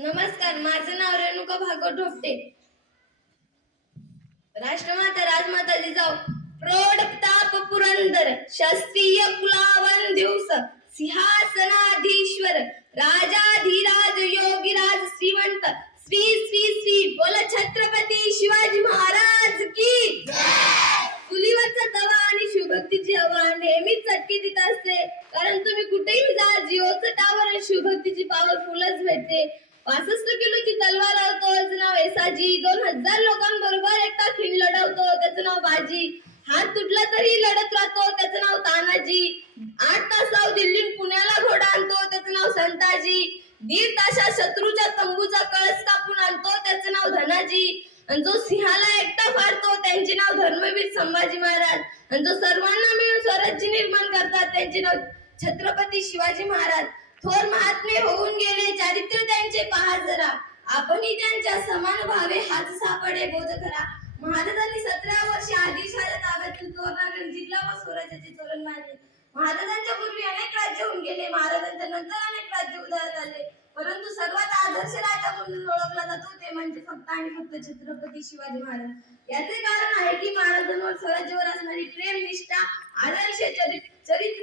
नमस्कार माझं नाव रेणुका भागवत ढोपटे. राष्ट्रमाता राजमाता जिजाऊ प्रौढ ताप पुरंदर शास्त्रीय कुलावन दिवस सिंहासनाधीश्वर राजाधिराज योगीराज श्रीमंत श्री श्री श्री बोल छत्रपती शिवाजी महाराज की चुलीवरचा तवा आणि शिवभक्तीची हवा नेहमीच चटकी देत असते कारण तुम्ही कुठेही जा जिओचं टावर आणि शिवभक्तीची पॉवरफुलच भेटते पासष्ट किलोची तलवार लावतो त्याचं नाव एसाजी. दोन हजार लोकांबरोबर एकटा खिंड लढवतो त्याचं नाव बाजी. हात तुटला तरी लढत राहतो त्याचं नाव तानाजी. आठ तासाव दिल्लीत पुण्याला घोडा आणतो त्याचं नाव संताजी. दीड तासात शत्रूच्या तंबूचा कळस कापून आणतो त्याचं नाव धनाजी. आणि जो सिंहाला एकटा फाडतो त्यांचे नाव धर्मवीर संभाजी महाराज. आणि जो सर्वांना मिळून स्वराज्य निर्माण करतात त्यांचे नाव छत्रपती शिवाजी महाराज. थोर महात्मे होऊन गेले चारित्र्य त्यांचे पहा जरा. आपणही त्यांच्या समान भावे हाच सापडे बोध करा. महाराजांनी सतरा वर्ष आदिशाच्या ताब्यातील तोरणा जिंकला व स्वराज्याचे तोरण मारले महाराजांच्या पूर्वी अनेक राज्य होऊन गेले महाराजांच्या नंतर अनेक राज्य उदयात आले. परंतु सर्वात आदर्श राजा म्हणून ओळखला जातो ते म्हणजे फक्त आणि फक्त छत्रपती शिवाजी महाराज. याचे कारण आहे की महाराजांवर स्वराज्यावर असणारी प्रेम निष्ठा आदर्श चरित्र चरित्र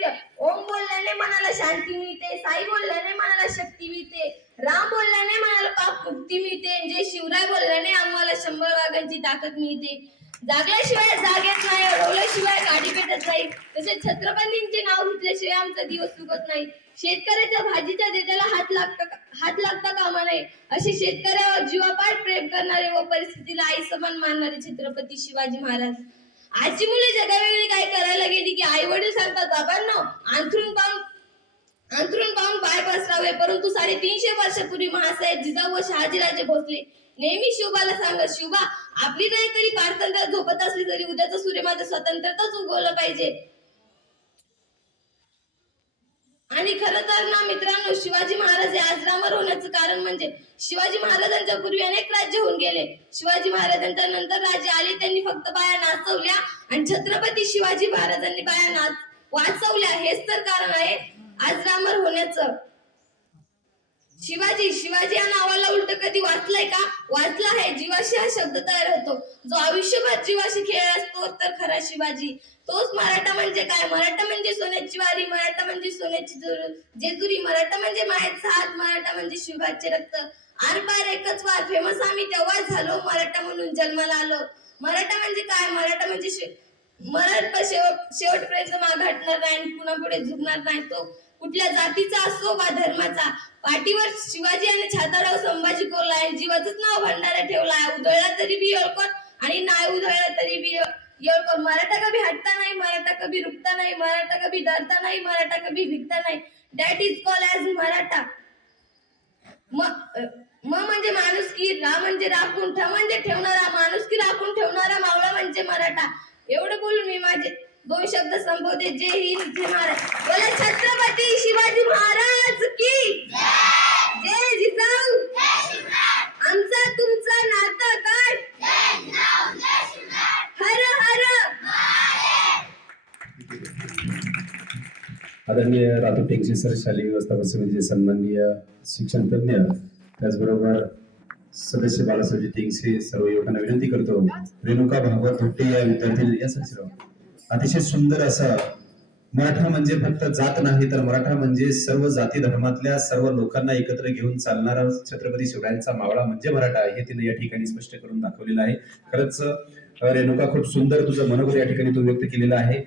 शंभर वाघांची ताकद मिळते. जागल्याशिवाय जागेत नाही अडवल्याशिवाय गाडी भेटत नाही. तसेच छत्रपतींचे नाव घेतल्याशिवाय आमचा दिवस चुकत नाही. शेतकऱ्याच्या भाजीच्या देत्याला हात लागता हात लागता कामा नये असे शेतकऱ्यावर जीवापाड प्रेम करणारे व परिस्थितीला आई समान मानणारे छत्रपती शिवाजी महाराज. आजची मुले जगावेळी काय करायला गेली की आई वडील सांगतात बाबांना अंथरून पाहून अंथरून पाहून परंतु साडेतीनशे वर्षापूर्वी महासाहेब जिजाऊ व शहाजीराजे भोसले नेहमी शिवबाला सांगत शिवबा आपली नाही तरी पारतंत्र्यात झोपत असली तरी उद्याचं सूर्य माझं स्वतंत्रताच उगवलं पाहिजे. आणि खर तर ना मित्रांनो शिवाजी महाराज हे आजरामर होण्याचं कारण म्हणजे शिवाजी महाराजांच्या पूर्वी अनेक राज्य होऊन गेले. शिवाजी महाराजांच्या नंतर राज्य आले त्यांनी फक्त बाया नाचवल्या आणि छत्रपती शिवाजी महाराजांनी बाया नाच वाचवल्या. हेच तर कारण आहे आजरामर होण्याचं. शिवाजी शिवाजी या नावाला उलट कधी वाचलंय का? वाचला आहे. जीवाशी हा शब्द तयार होतो. जो आयुष्यभर जीवाशी खेळ असतो तर खरा शिवाजी. तोच मराठा म्हणजे काय? मराठा म्हणजे सोन्याची वारी मराठा म्हणजे सोन्याची जेजुरी मराठा म्हणजे मायेचा हात मराठा म्हणजे शिवाचे रक्त. आरपार एकच वार. फेमस आम्ही तेव्हा झालो मराठा म्हणून जन्माला आलो. मराठा म्हणजे काय? मराठा म्हणजे मराठा शेवट शेवटपर्यंत माघाटणार नाही आणि पुन्हा पुढे झुकणार नाही तो. कुठल्या जातीचा असो वा धर्माचा पाठीवर शिवाजी आणि छाताराव संभाजी कोरलाय जीवाचंच नाव भंडारा ठेवलाय उधळला तरी बी येळकोट आणि नाही उधळला तरी बी येळ- येळकोट. मराठा कभी हटता नाही मराठा कभी रुकता नाही मराठा कभी डरता नाही मराठा कभी भिकता नाही. That is call as Maratha. म म्हणजे माणूस म्हणजे माणुसकी रा म्हणजे राखून ठ म्हणजे ठेवणारा माणुसकी राखून ठेवणारा मावळा म्हणजे मराठा. एवढं बोलून मी माझे दोन शब्द संपवते. जय हिंद जय महाराज. बोला छत्रपती शिवाजी महाराज की? जय जिजाऊ. आमचा तुमचा नाता काय? हर हर. आदरणीय रातू टेंगसे सर शालेय व्यवस्थापन समितीचे सन्माननीय शिक्षण तज्ञ त्याचबरोबर सदस्य बालासाहेब टेकसे सर्व युवकांना विनंती करतो. रेणुका भागवत धुट्टे या विद्यार्थी या सर अतिशय सुंदर असं मराठा म्हणजे फक्त जात नाही तर मराठा म्हणजे सर्व जाती धर्मातल्या सर्व लोकांना एकत्र घेऊन चालणारा छत्रपती शिवरायांचा मावळा म्हणजे मराठा हे तिने या ठिकाणी स्पष्ट करून दाखवलेलं आहे. खरंच रेणुका खूप सुंदर तुझं मनोगत या ठिकाणी तू व्यक्त केलेलं आहे.